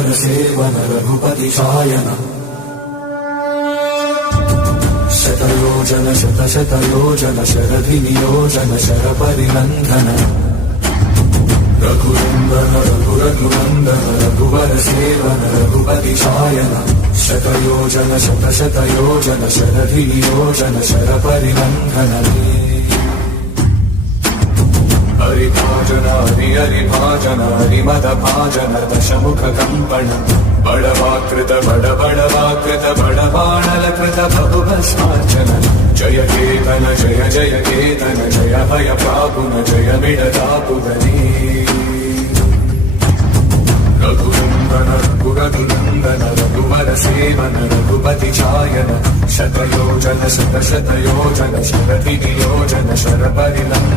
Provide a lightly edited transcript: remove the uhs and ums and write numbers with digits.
रघुवर seven Raghupati Shayan शतयोजन शतशतयोजन शरधि नियोजन शरपरिनन्दन रघुनन्दन रघुरघुनन्दन रघुवर seven Raghupati Shayan शतयोजन शतशतयोजन शरधि नियोजन शरपरिनन्दन हरिभाजन हरिभाजन हरिमदभाजन दशमुख कंपन बड़वाकृत बड़वाकृत बड़वाणलकृत बहुभस्मार्चन जय केतन जय जय केतन जय भय प्रापुन जय मिडदापुगनी रघुनन्दन रघुरघुनन्दन रघुवर सेवन रघुपति चायन शतयोजन शतशतयोजन शरधि नियोजन शरपरिनन्दन